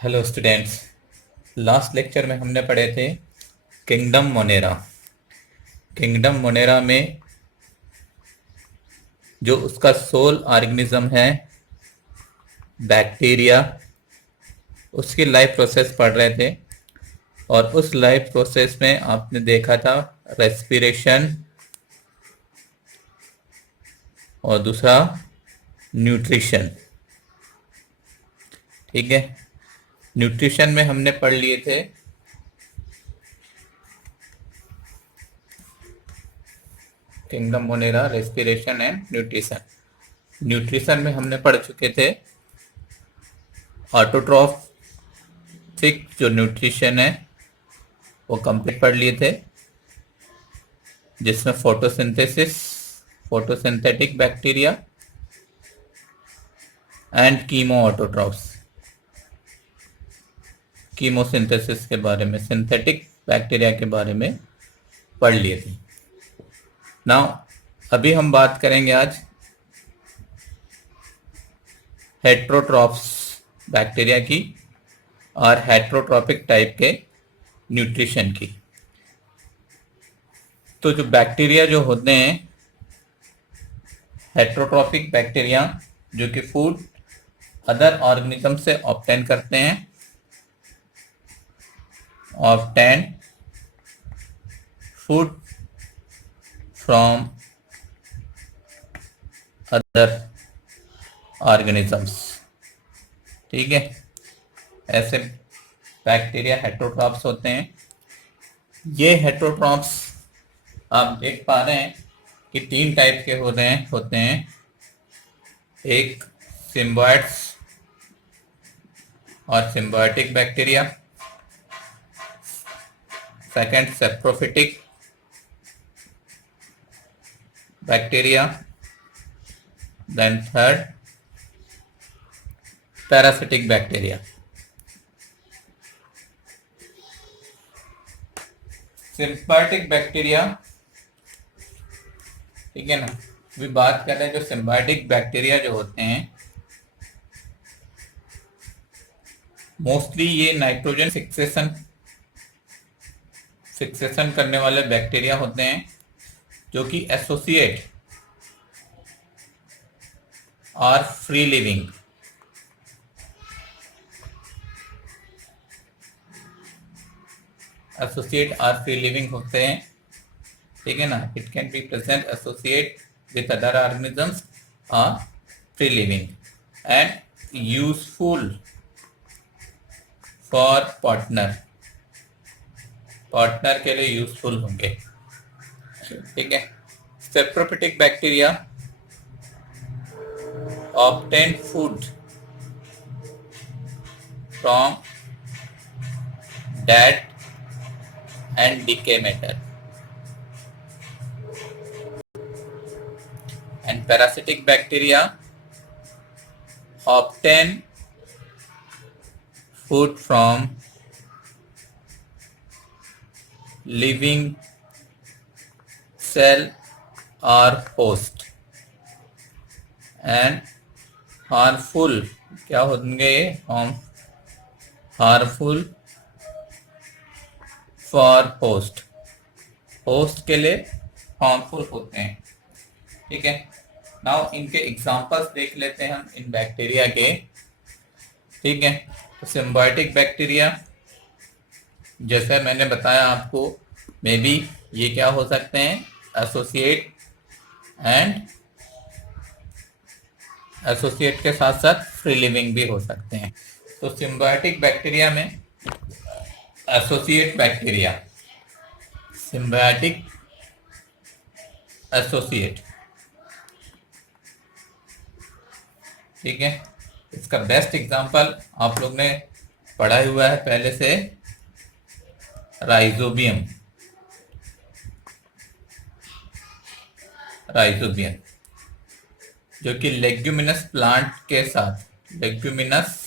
Hello students. Last lecture में हमने पढ़े थे किंगडम मोनेरा। किंगडम मोनेरा में जो उसका सोल ऑर्गेनिज्म है बैक्टीरिया, उसकी लाइफ प्रोसेस पढ़ रहे थे। और उस लाइफ प्रोसेस में आपने देखा था रेस्पिरेशन और दूसरा न्यूट्रिशन। ठीक है, न्यूट्रिशन में हमने पढ़ लिए थे kingdom Monera, respiration and nutrition. Nutrition में हमने पढ़ चुके थे ऑटोट्रॉफिक जो न्यूट्रिशन है वो कंप्लीट पढ़ लिए थे, जिसमें photosynthesis, photosynthetic bacteria and chemo autotrophs. Chemosynthesis के बारे में, सिंथेटिक बैक्टीरिया के बारे में पढ़ लिए थे। नाउ अभी हम बात करेंगे आज हेट्रोट्रॉफ्स बैक्टीरिया की और हेट्रोट्रॉपिक टाइप के न्यूट्रिशन की। तो जो बैक्टीरिया जो होते हैं हेट्रोट्रॉपिक बैक्टीरिया, जो कि फूड अदर ऑर्गेनिज्म से ऑब्टेन करते हैं, obtain food from other organisms. ठीक है, ऐसे बैक्टीरिया हेट्रोट्रॉप्स होते हैं। ये हेट्रोट्रॉप्स आप देख पा रहे हैं कि 3 टाइप के होते हैं। एक सिम्बायोट्स और symbiotic bacteria, second saprophytic bacteria, then third parasitic bacteria. Symbiotic bacteria, ठीक है ना, अभी बात कर रहे हैं जो सिम्बायोटिक बैक्टीरिया जो होते हैं, मोस्टली ये नाइट्रोजन फिक्सेशन करने वाले बैक्टीरिया होते हैं, जो कि associate or free living. Associate or free living होते हैं, ठीक है ना। It can be present associate with other organisms or free living and useful for partner के लिए यूजफुल होंगे। ठीक है, saprophytic bacteria obtain food from dead and decay matter. And parasitic bacteria obtain food from living cell or host and harmful, क्या होंगे ये, harmful for host के लिए harmful होते हैं। ठीक है, नाउ इनके एग्जांपल्स देख लेते हैं हम इन बैक्टीरिया के। ठीक है, तो सिम्बायोटिक बैक्टीरिया जैसे मैंने बताया आपको, मे बी ये क्या हो सकते हैं, एसोसिएट के साथ साथ फ्री लिविंग भी हो सकते हैं। तो सिम्बायोटिक बैक्टीरिया में एसोसिएट बैक्टीरिया, सिम्बायोटिक एसोसिएट, ठीक है। इसका बेस्ट एग्जांपल आप लोग ने पढ़ा हुआ है पहले से, राइजोबियम। जो कि लेग्यूमिनस प्लांट के साथ, लेग्यूमिनस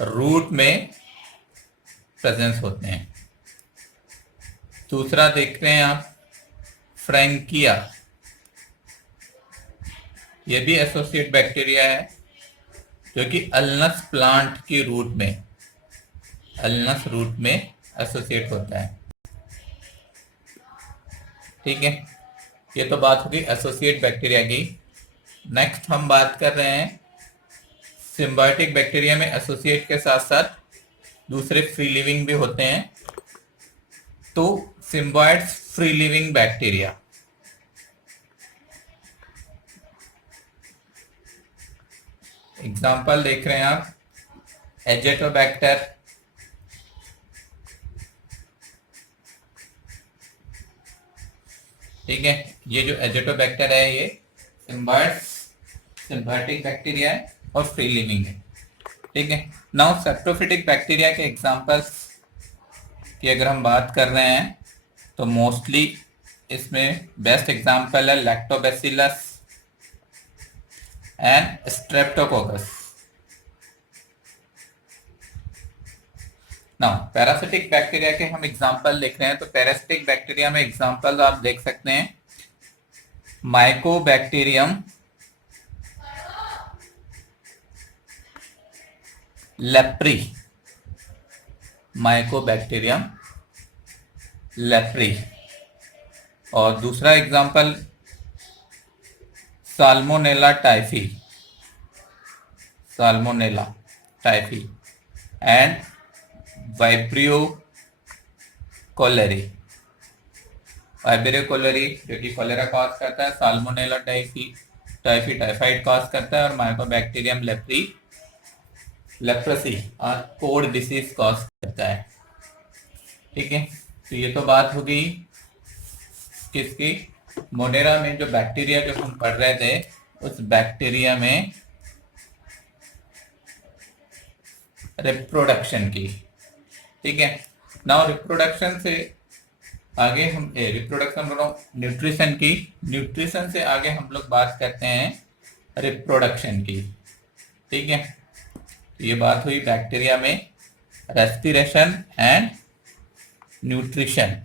रूट में प्रेजेंस होते हैं। दूसरा देख रहे हैं आप फ्रैंकिया, ये भी एसोसिएट बैक्टीरिया है, जो कि अल्नस प्लांट की रूट में, अल्नस रूट में एसोसिएट होता है। ठीक है, ये तो बात होगी एसोसिएट बैक्टीरिया की। नेक्स्ट हम बात कर रहे हैं सिम्बायोटिक बैक्टीरिया में एसोसिएट के साथ साथ दूसरे फ्री लिविंग भी होते हैं। तो symbiotes free living bacteria, example देख रहे हैं आप, एजेटोबैक्टर, ठीक है, ये जो एजेटोबैक्टर है ये सिम्बायोटिक बैक्टीरिया है और फ्री लिविंग है। ठीक है, नाउ सेप्टोफिटिक बैक्टीरिया के एग्जांपल्स की अगर हम बात कर रहे हैं तो मोस्टली इसमें बेस्ट एग्जांपल है lactobacillus and Streptococcus. Now parasitic bacteria के हम एग्जांपल देख रहे हैं तो पैरासिटिक बैक्टीरिया में एग्जांपल आप देख सकते हैं माइकोबैक्टीरियम लेप्री, माइकोबैक्टीरियम लेप्री, और दूसरा example Salmonella typhi, Salmonella typhi and Vibrio cholerae, Vibrio cholerae जो कि कोलेरा कॉज करता है, साल्मोनेला टाइफी टाइफाइड कॉज करता है, और माइकोबैक्टीरियम लेप्री लेप्रेसी और कोड डिसीज कॉज करता है। ठीक है, तो ये तो बात हो गई किसकी, मोनेरा में जो बैक्टीरिया जो हम पढ़ रहे थे उस बैक्टीरिया में रिप्रोडक्शन की। ठीक है, नाउ रिप्रोडक्शन से आगे हम रिप्रोडक्शन बोलो न्यूट्रिशन की, न्यूट्रिशन से आगे हम लोग बात करते हैं रिप्रोडक्शन की। ठीक है, ये बात हुई बैक्टीरिया में रेस्पिरेशन एंड न्यूट्रिशन।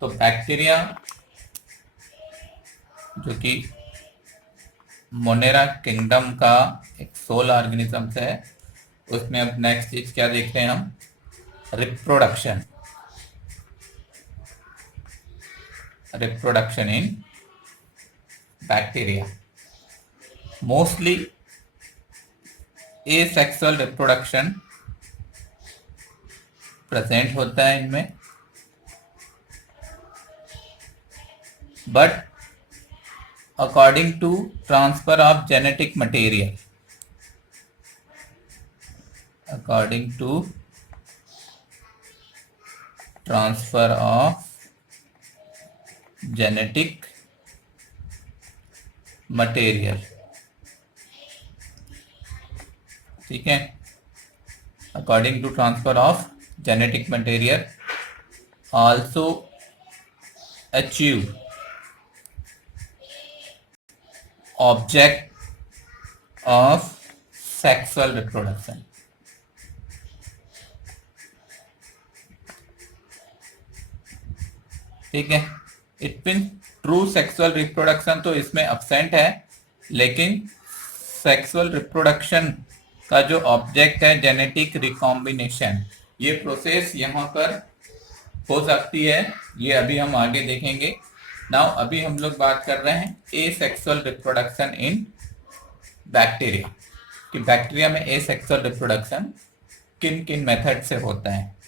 तो बैक्टीरिया जो कि मोनेरा किंगडम का एक सोल ऑर्गेनिज्म है, उसमें अब नेक्स्ट चीज क्या देखते हैं हम, reproduction, reproduction in bacteria. Mostly asexual reproduction present होता है इनमें, but according to transfer of genetic material, according to transfer of genetic material. ठीक है, according to transfer of genetic material also achieve object of sexual reproduction. ठीक है, it mean true sexual reproduction तो इसमें absent है, लेकिन sexual reproduction का जो ऑब्जेक्ट है जेनेटिक रिकॉम्बिनेशन, ये प्रोसेस यहाँ पर हो सकती है, ये अभी हम आगे देखेंगे। नाउ अभी हम लोग बात कर रहे हैं एसेक्सुअल रिप्रोडक्शन इन बैक्टीरिया, कि बैक्टीरिया में एसेक्सुअल रिप्रोडक्शन किन किन मेथड से होता है।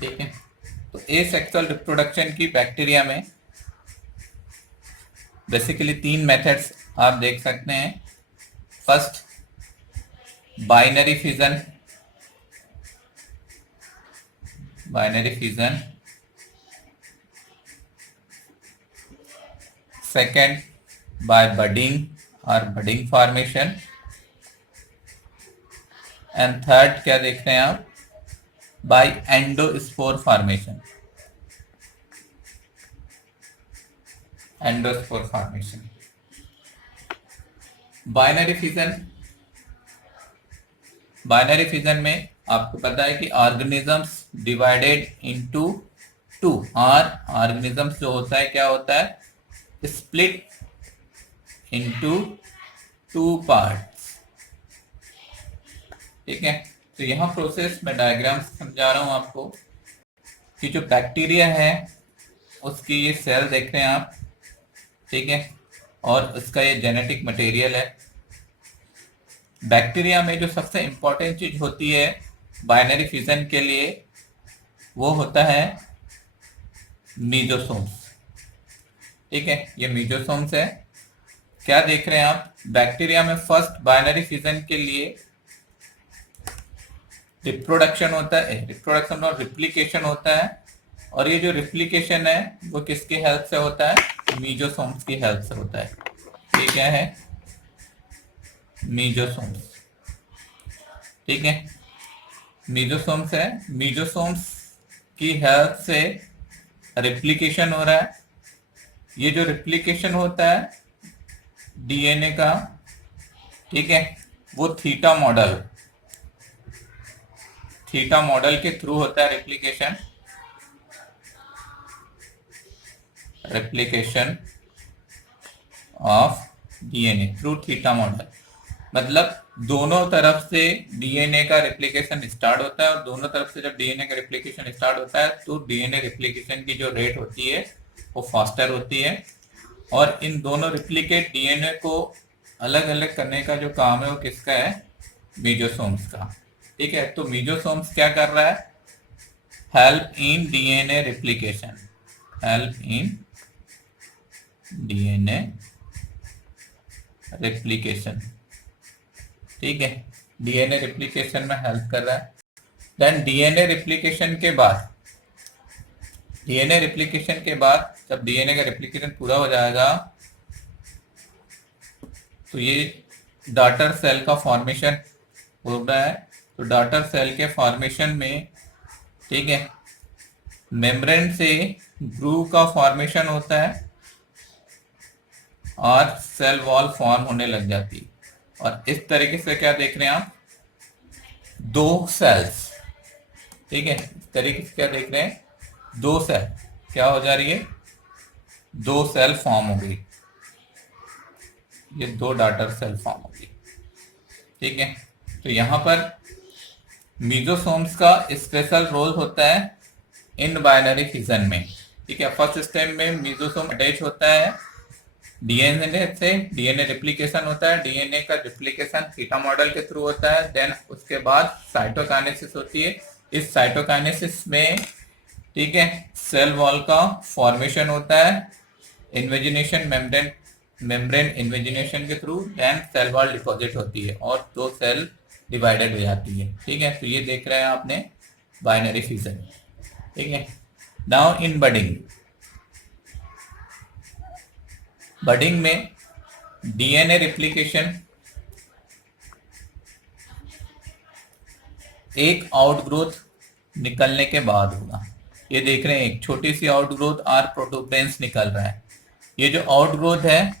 ठीक है, तो एसेक्सुअल रिप्रोडक्शन की बैक्टीरिया में बेसिकली 3 मेथड्स आप देख सकते हैं। First, binary fission, binary fission. Second, by budding और बडिंग फॉर्मेशन। एंड थर्ड क्या देख रहे हैं आप, by endospore formation, endospore formation. Binary fission, binary fission में आपको पता है कि organisms divided into to organisms जो होता है क्या होता है, स्प्लिट इनटू टू पार्ट्स। ठीक है, तो यहाँ प्रोसेस में डायग्राम समझा रहा हूं आपको कि जो बैक्टीरिया है उसकी ये सेल देख रहे हैं आप, ठीक है, और उसका ये जेनेटिक मटेरियल है। बैक्टीरिया में जो सबसे इंपॉर्टेंट चीज होती है बाइनरी फिजन के लिए वो होता है मीजोसोम्स। ठीक है, ये मीजोसोम्स है। क्या देख रहे हैं आप, बैक्टीरिया में फर्स्ट बाइनरी फिजन के लिए रिप्रोडक्शन होता है, रिप्रोडक्शन और रिप्लिकेशन होता है, और ये जो रिप्लिकेशन है वो किसकी हेल्प से होता है, मीजोसोम्स की हेल्प से होता है। ये क्या है, मीजोसोम्स। ठीक है, मीजोसोम्स है, मीजोसोम्स की हेल्प से रिप्लिकेशन हो रहा है। ये जो रिप्लिकेशन होता है डीएनए का, ठीक है, वो थीटा मॉडल के थ्रू होता है replication of DNA through theta model. मतलब दोनों तरफ से डीएनए का रिप्लिकेशन स्टार्ट होता है, और दोनों तरफ से जब डीएनए का रिप्लिकेशन स्टार्ट होता है तो डीएनए रिप्लिकेशन की जो रेट होती है वो फास्टर होती है, और इन दोनों रिप्लिकेट डीएनए को अलग अलग करने का जो काम है वो किसका है, मीजोसोम्स का। ठीक है, तो मीजोसोम्स क्या कर रहा है, help in DNA replication, help in DNA replication. ठीक है, डीएनए रिप्लिकेशन में हेल्प कर रहा है। देन डीएनए रिप्लिकेशन के बाद जब डीएनए का रिप्लिकेशन पूरा हो जाएगा तो ये डॉटर सेल का फॉर्मेशन हो रहा है। तो डॉटर सेल के फॉर्मेशन में, ठीक है, मेम्ब्रेन से ग्रूव का फॉर्मेशन होता है और सेल वॉल फॉर्म होने लग जाती है। और इस तरीके से क्या देख रहे हैं आप, दो सेल्स, ठीक है, इस तरीके से क्या देख रहे हैं, दो सेल क्या हो जा रही है, दो सेल फॉर्म हो गई, ये दो डॉटर सेल फॉर्म हो गई। ठीक है, तो यहां पर मीजोसोम्स का स्पेशल रोल होता है इन बाइनरी फिजन में। ठीक है, फर्स्ट स्टेप में मीजोसोम अटैच होता है डीएनए से, डीएनए रिप्लिकेशन होता है, डीएनए का रिप्लिकेशन थीटा मॉडल के थ्रू होता है। देन उसके बाद साइटोकाइनेसिस होती है। इस साइटोकाइनेसिस में, ठीक है, सेल वॉल का फॉर्मेशन होता है, इन्वेजिनेशन मेम्ब्रेन इन्वेजिनेशन के through, then cell wall deposit होती है और दो सेल डिवाइडेड हो जाती है। ठीक है, तो ये देख रहे हैं आपने बाइनरी फिजन। ठीक है, नाउ इन बडिंग में डीएनए रिप्लिकेशन एक आउटग्रोथ निकलने के बाद होगा। ये देख रहे हैं एक छोटी सी आउटग्रोथ आर प्रोटोप्लेन्स निकल रहा है। ये जो आउटग्रोथ है,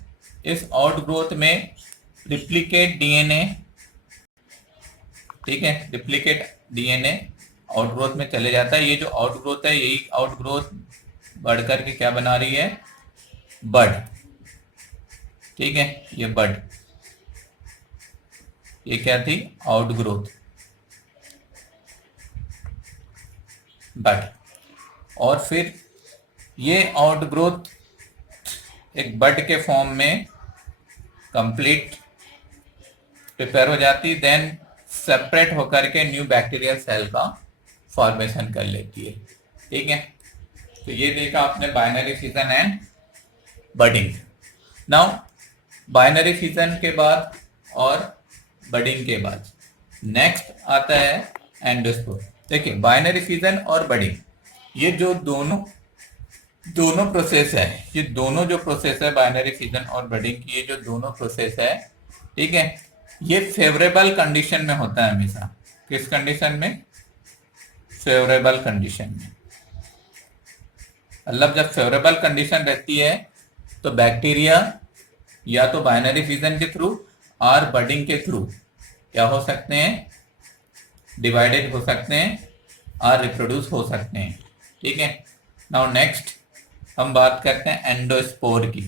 इस आउटग्रोथ में रिप्लिकेट डीएनए, ठीक है, रिप्लिकेट डीएनए आउटग्रोथ में चले जाता है। ये जो आउटग्रोथ है, यही आउटग्रोथ बढ़ करके क्या बना रही है, बड। ठीक है, ये बड, ये क्या थी, आउटग्रोथ, बड। और फिर ये आउटग्रोथ एक बड के फॉर्म में कंप्लीट प्रिपेयर हो जाती, देन सेपरेट होकर के न्यू बैक्टीरियल सेल का फॉर्मेशन कर लेती है। ठीक है, तो ये देखा आपने binary fission and budding. Now binary fission के बाद और बडिंग के बाद नेक्स्ट आता है एंडोस्पोर। देखिए, बाइनरी फिजन और बडिंग, ये जो दोनों प्रोसेस है, ये दोनों जो प्रोसेस है बाइनरी फिजन और बडिंग की, ये जो दोनों प्रोसेस है, ठीक है, ये फेवरेबल कंडीशन में होता है हमेशा। किस कंडीशन में, फेवरेबल कंडीशन में। मतलब जब फेवरेबल कंडीशन रहती है तो बैक्टीरिया या तो बाइनरी फिजन के थ्रू और बडिंग के थ्रू क्या हो सकते हैं, डिवाइडेड हो सकते हैं और रिप्रोड्यूस हो सकते हैं। ठीक है, नाउ नेक्स्ट हम बात करते हैं एंडोस्पोर की।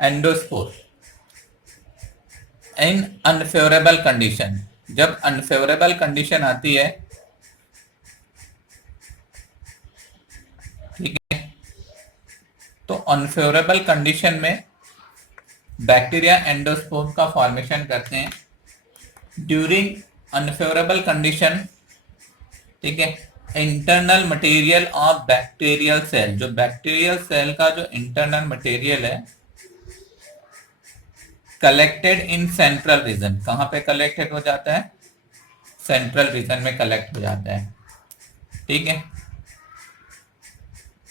एंडोस्पोर इन अनफेवरेबल कंडीशन, जब अनफेवरेबल कंडीशन आती है, ठीक है, तो अनफेवरेबल कंडीशन में बैक्टीरिया एंडोस्पोर का फॉर्मेशन करते हैं। ड्यूरिंग अनफेवरेबल कंडीशन, ठीक है, internal material of bacterial cell, जो बैक्टीरियल सेल का जो इंटरनल मटेरियल है, कलेक्टेड इन सेंट्रल रीजन, कहां पे कलेक्टेड हो जाता है, सेंट्रल रीजन में कलेक्ट हो जाता है, ठीक है।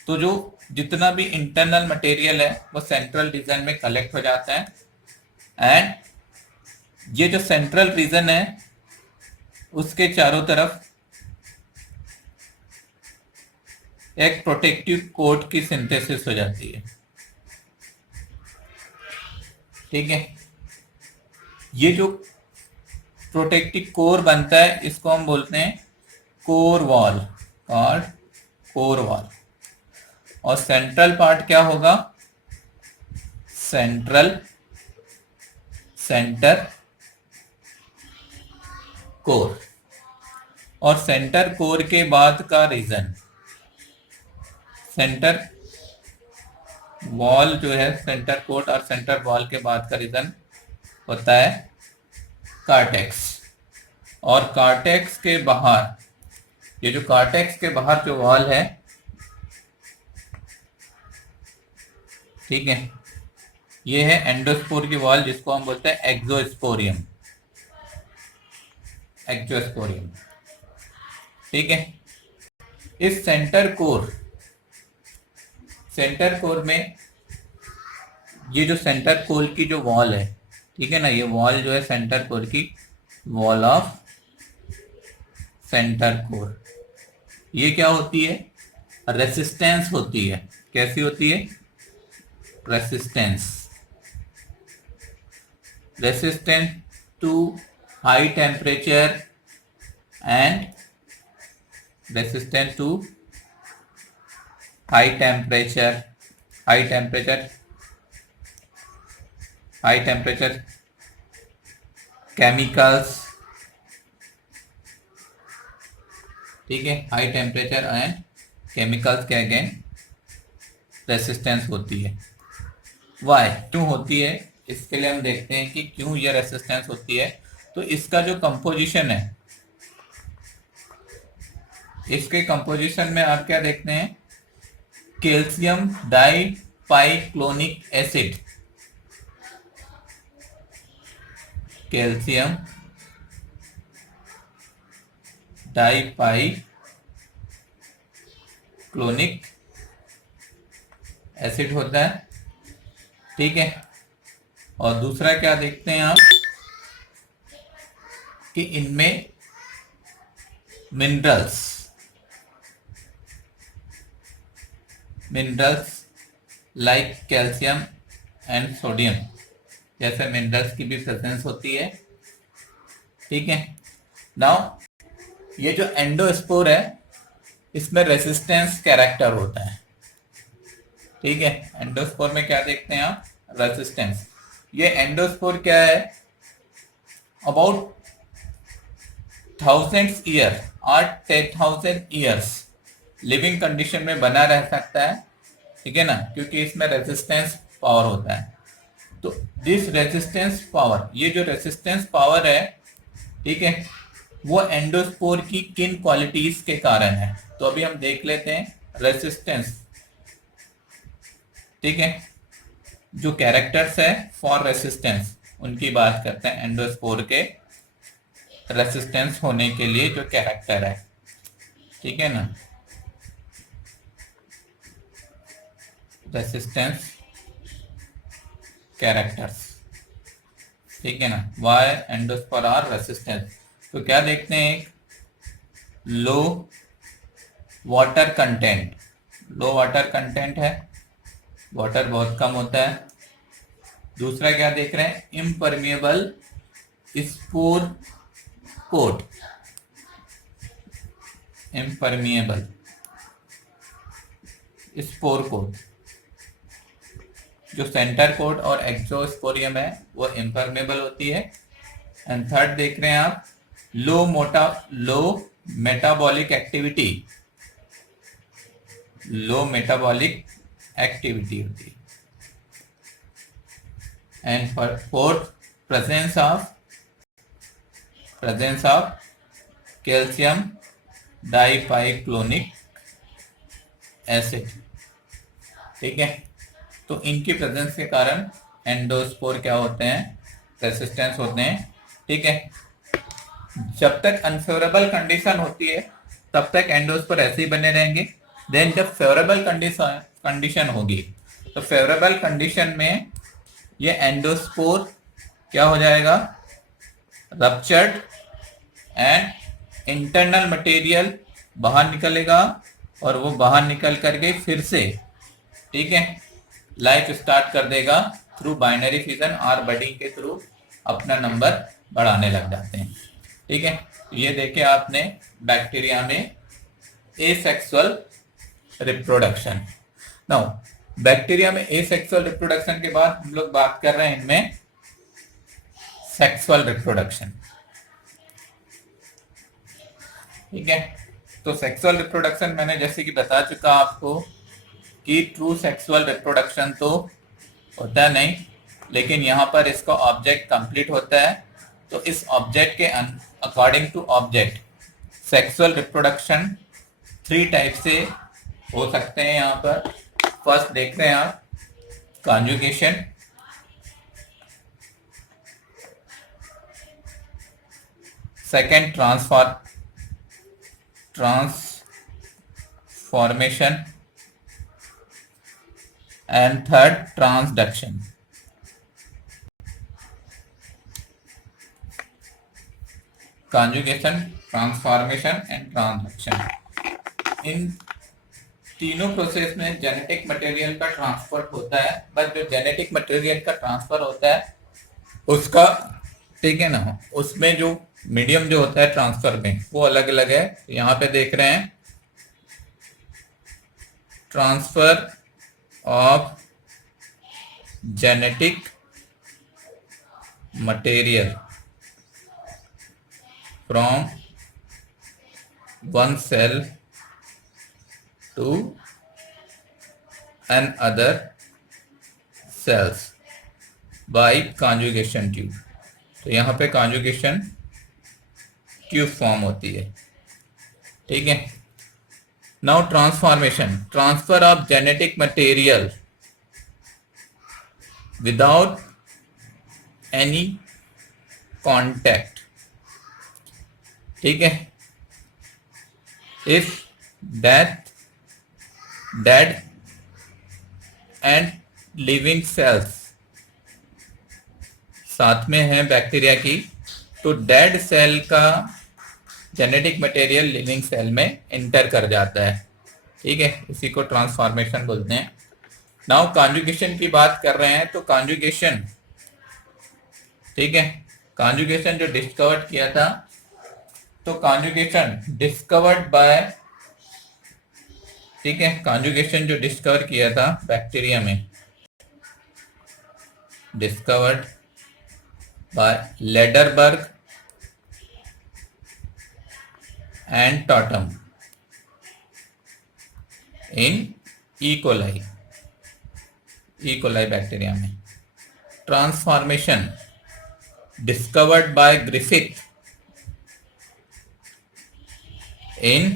तो जो जितना भी इंटरनल मटेरियल है वो सेंट्रल रीजन में कलेक्ट हो जाता है, एंड ये जो सेंट्रल रीजन है उसके चारों तरफ एक प्रोटेक्टिव कोट की सिंथेसिस हो जाती है, ठीक है। ये जो प्रोटेक्टिव कोर बनता है इसको हम बोलते हैं कोर वॉल, और कोर वॉल। और सेंट्रल पार्ट क्या होगा, सेंटर कोर। और सेंटर कोर के बाद का रीजन, सेंटर वॉल जो है, सेंटर कोट और सेंटर वॉल के बाद का रीजन होता है कार्टेक्स। और कार्टेक्स के बाहर, ये जो कार्टेक्स के बाहर जो वॉल है, ठीक है, ये है एंडोस्पोर की वॉल, जिसको हम बोलते हैं एक्सोस्पोरियम, एक्सोस्पोरियम, ठीक है। इस सेंटर कोर में ये जो सेंटर कोर की जो वॉल है, ठीक है ना, ये वॉल जो है सेंटर कोर की, वॉल ऑफ सेंटर कोर, ये क्या होती है, रेसिस्टेंस होती है। कैसी होती है, resistance to high temperature and resistance to high temperature chemicals, ठीक है, हाई टेम्परेचर एंड केमिकल्स के अगेंस्ट रेसिस्टेंस होती है। वाई, क्यों होती है, इसके लिए हम देखते हैं कि क्यों ये रेसिस्टेंस होती है। तो इसका जो कंपोजिशन है, इसके कंपोजिशन में आप क्या देखते हैं, calcium dipicolinic acid, calcium dipicolinic acid होता है, ठीक है। और दूसरा क्या देखते हैं आप कि इनमें minerals like calcium and sodium जैसे मिनरल्स की भी प्रेजेंस होती है, ठीक है। नाउ ये जो एंडोस्पोर है इसमें रेसिस्टेंस कैरेक्टर होता है, ठीक है। एंडोस्पोर में क्या देखते हैं आप, रेसिस्टेंस। ये एंडोस्पोर क्या है, अबाउट 1000 ईयर और 10,000 ईयर्स लिविंग कंडीशन में बना रह सकता है, ठीक है ना, क्योंकि इसमें रेजिस्टेंस पावर होता है। तो दिस रेजिस्टेंस पावर, ये जो रेजिस्टेंस पावर है, ठीक है, वो एंडोस्पोर की किन क्वालिटीज के कारण है। तो अभी हम देख लेते हैं रेजिस्टेंस, ठीक है, जो कैरेक्टर्स है फॉर रेसिस्टेंस उनकी बात करते हैं। एंडोस्पोर के रेसिस्टेंस होने के लिए जो कैरेक्टर है, ठीक है ना, रेसिस्टेंस कैरेक्टर्स, ठीक है ना, वाई एंडोस्पोर आर रेसिस्टेंस। तो क्या देखते हैं, एक low water content, low water content है, वाटर बहुत कम होता है। दूसरा क्या देख रहे हैं, impermeable spore coat, impermeable spore coat. जो सेंटर कोट और एक्सोस्पोरियम है वो इम्परमेबल होती है। एंड थर्ड देख रहे हैं आप, low metabolic activity, low metabolic activity होती है। And fourth, presence of calcium dipicolinic acid. ठीक है, तो इनकी प्रेजेंस के कारण एंडोस्पोर क्या होते हैं, रेसिस्टेंस होते हैं। ठीक है, जब तक अनफेवरेबल कंडीशन होती है तब तक एंडोस्पोर ऐसे ही बने रहेंगे। देन जब फेवरेबल कंडीशन होगी तो फेवरेबल कंडीशन में ये एंडोस्पोर क्या हो जाएगा, रप्चर्ड एंड इंटरनल मटेरियल बाहर निकलेगा और वो बाहर निकल करके फिर से, ठीक है, लाइफ स्टार्ट कर देगा थ्रू बाइनरी फिजन और बडिंग के थ्रू अपना नंबर बढ़ाने लग जाते हैं। ठीक है, ये देखे आपने बैक्टीरिया में एसेक्सुअल रिप्रोडक्शन। नाउ बैक्टीरिया में एसेक्सुअल रिप्रोडक्शन के बाद हम लोग बात कर रहे हैं इनमें सेक्सुअल रिप्रोडक्शन। ठीक है, तो सेक्सुअल रिप्रोडक्शन मैंने जैसे कि बता चुका आपको कि ट्रू सेक्सुअल रिप्रोडक्शन तो होता नहीं, लेकिन यहाँ पर इसका ऑब्जेक्ट कंप्लीट होता है। तो इस ऑब्जेक्ट के according to object sexual reproduction 3 type से हो सकते हैं। यहाँ पर फर्स्ट देख रहे हैं आप, conjugation, second transformation and third transduction. Conjugation, transformation and transduction, इन तीनों प्रोसेस में जेनेटिक मटेरियल का ट्रांसफर होता है। बस जो जेनेटिक मटेरियल का ट्रांसफर होता है उसका, ठीक है ना, उसमें जो मीडियम जो होता है ट्रांसफर में वो अलग अलग है। यहाँ पे देख रहे हैं transfer of genetic material from one cell to another cells by conjugation tube। तो यहाँ पे conjugation ट्यूब फॉर्म होती है। ठीक है, now transformation, transfer of genetic material without any contact. ठीक है, if dead and living cells साथ में है बैक्टीरिया की, तो डेड सेल का जेनेटिक मटेरियल लिविंग सेल में इंटर कर जाता है। ठीक है, इसी को ट्रांसफॉर्मेशन बोलते हैं। नाउ कॉन्जुगेशन की बात कर रहे हैं, तो कॉन्जुगेशन, ठीक है, कॉन्जुगेशन जो डिस्कवर्ड किया था, तो कॉन्जुगेशन डिस्कवर्ड बाय, ठीक है, कॉन्जुगेशन जो डिस्कवर किया था बैक्टीरिया में, discovered by Lederberg and Tatum in E coli bacteria में। Transformation discovered by Griffith in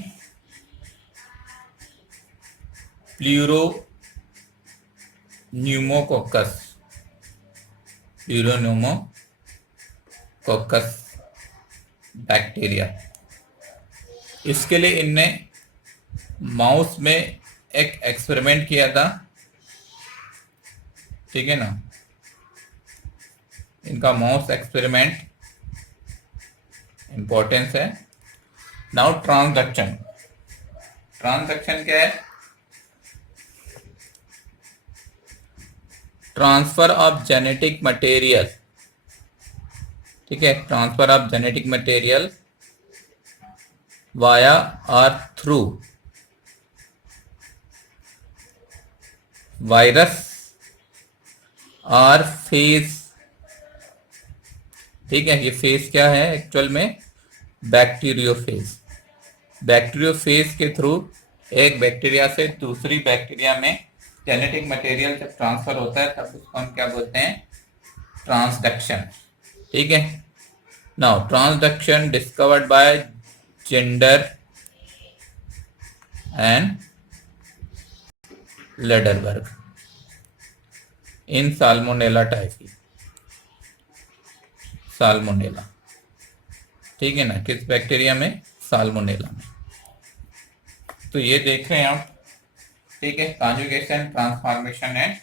pneumococcus bacteria. इसके लिए इनने माउस में एक एक्सपेरिमेंट किया था। ठीक है ना, इनका माउस एक्सपेरिमेंट इंपॉर्टेंस है। नाउ ट्रांसडक्शन, ट्रांसडक्शन क्या है, ट्रांसफर ऑफ जेनेटिक मटेरियल। ठीक है, transfer of genetic material via और थ्रू वायरस और फेज। ठीक है, ये फेज क्या है एक्चुअल में? बैक्टीरियोफेज। बैक्टीरियोफेज के थ्रू एक बैक्टीरिया से दूसरी बैक्टीरिया में जेनेटिक मटेरियल जब ट्रांसफर होता है तब उसको हम क्या बोलते हैं? ट्रांसडक्शन। ठीक है, now transduction discovered by gender and Lederberg in salmonella typhi. Salmonella, ठीक है ना, किस बैक्टीरिया में? साल्मोनेला में। तो ये देख रहे हैं आप, ठीक है, conjugation, transformation and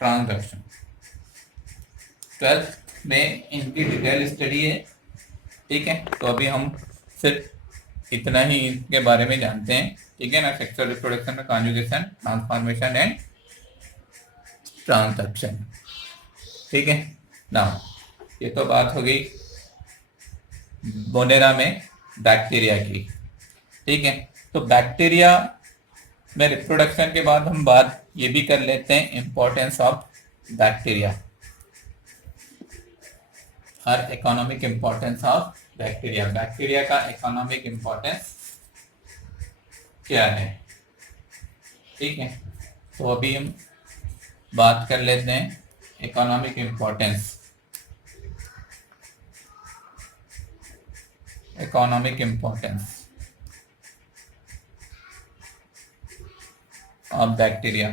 transduction. 12th में इनकी डिटेल स्टडी है। ठीक है, तो अभी हम सिर्फ इतना ही इनके बारे में जानते हैं। ठीक है ना, सेक्सुअल रिप्रोडक्शन में कॉन्जुगेशन, ट्रांसफॉर्मेशन एंड ट्रांसडक्शन। ठीक है ना, ये तो बात हो गई मोनेरा में बैक्टीरिया की। ठीक है, तो बैक्टीरिया में रिप्रोडक्शन के बाद हम बात ये भी कर लेते हैं इंपॉर्टेंस ऑफ बैक्टीरिया और economic importance of bacteria. Bacteria का इकोनॉमिक इंपॉर्टेंस क्या है? ठीक है, तो अभी हम बात कर लेते हैं economic importance. Economic importance of bacteria.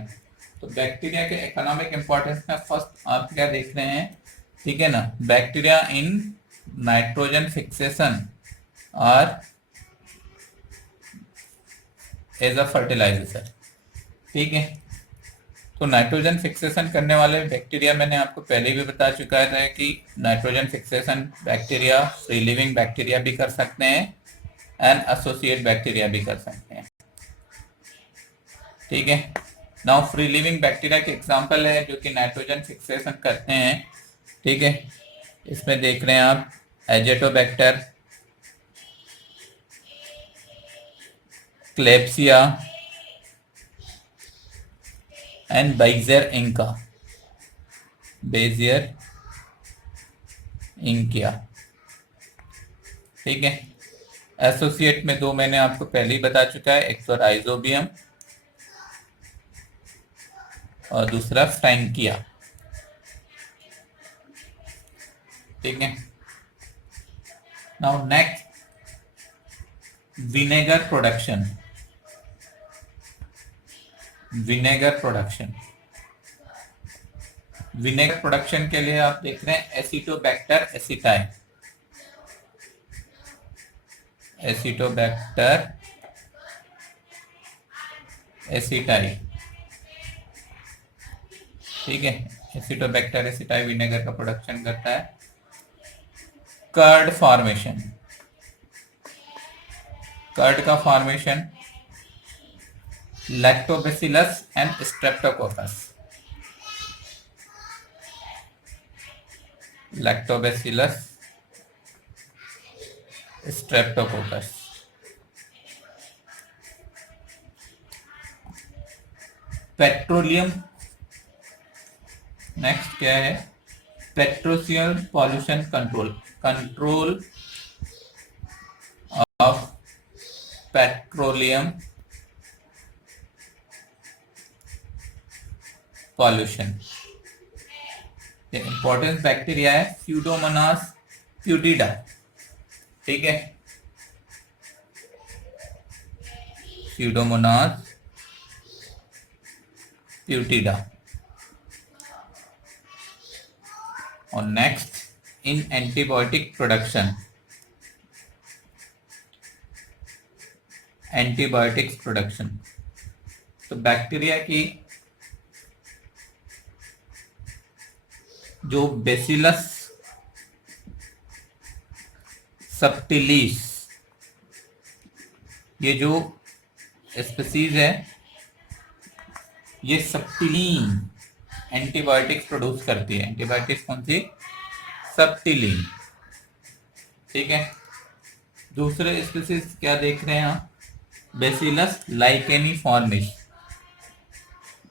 तो बैक्टीरिया के इकोनॉमिक इंपॉर्टेंस में फर्स्ट आप क्या देख रहे हैं? ठीक है ना, बैक्टीरिया इन नाइट्रोजन फिक्सेशन और एज अ फर्टिलाइजर। ठीक है, तो नाइट्रोजन फिक्सेशन करने वाले बैक्टीरिया मैंने आपको पहले भी बता चुका है कि nitrogen fixation bacteria free living bacteria भी कर सकते हैं एंड एसोसिएट बैक्टीरिया भी कर सकते हैं। ठीक है, नाउ फ्री लिविंग बैक्टीरिया के एग्जांपल है जो कि नाइट्रोजन फिक्सेशन करते हैं। ठीक है, इसमें देख रहे हैं आप एजेटोबैक्टर, क्लेप्सिया एंड बेजियर इंका। बेजियर इंकिया। ठीक है, एसोसिएट में दो मैंने आपको पहले ही बता चुका है, एक तो राइजोबियम और दूसरा फ्रैंकिया। ठीक है, now next vinegar production. Vinegar production. Vinegar production के लिए आप देख रहे हैं एसिटोबैक्टर एसिटाई। Acetobacter aceti. ठीक है, एसिटोबैक्टर एसिटाई विनेगर का प्रोडक्शन करता है। Curd formation. कर्ड का formation Lactobacillus and Streptococcus. Lactobacillus Streptococcus. Petroleum. Next क्या है? पेट्रोशियल pollution control. Control of petroleum pollution. Important bacteria है स्यूडोमोनास प्यूटिडा। ठीक है, स्यूडोमोनास प्यूटिडा। और next in antibiotic production. Antibiotics production, तो बैक्टीरिया की जो बेसिलस सबटिलिस, ये जो स्पीसीज है ये सबटिलीन एंटीबायोटिक्स प्रोड्यूस करती है। एंटीबायोटिक्स कौन सी? सबटिलीन। ठीक है, दूसरे स्पीसीज क्या देख रहे हैं आप? बेसिलस लाइकेनिफॉर्मिस,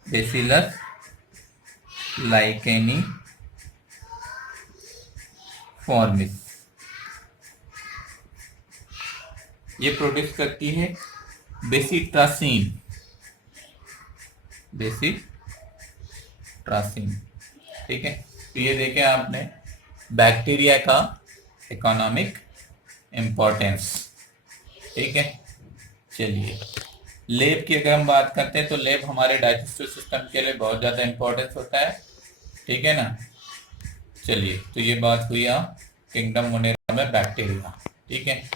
बेसिलस लाइकेनिफॉर्मिस, ये प्रोड्यूस करती है बेसिट्रासिन, बेसिट्रासिन। ठीक है, तो ये देखें आपने बैक्टीरिया का इकोनॉमिक इम्पोर्टेंस। ठीक है, चलिए लेब की अगर हम बात करते हैं तो लेब हमारे डाइजेस्टिव सिस्टम के लिए बहुत ज़्यादा इम्पोर्टेंस होता है। ठीक है ना। चलिए, तो ये बात हुई किंगडम मोनेरा में बैक्टीरिया। ठीक है।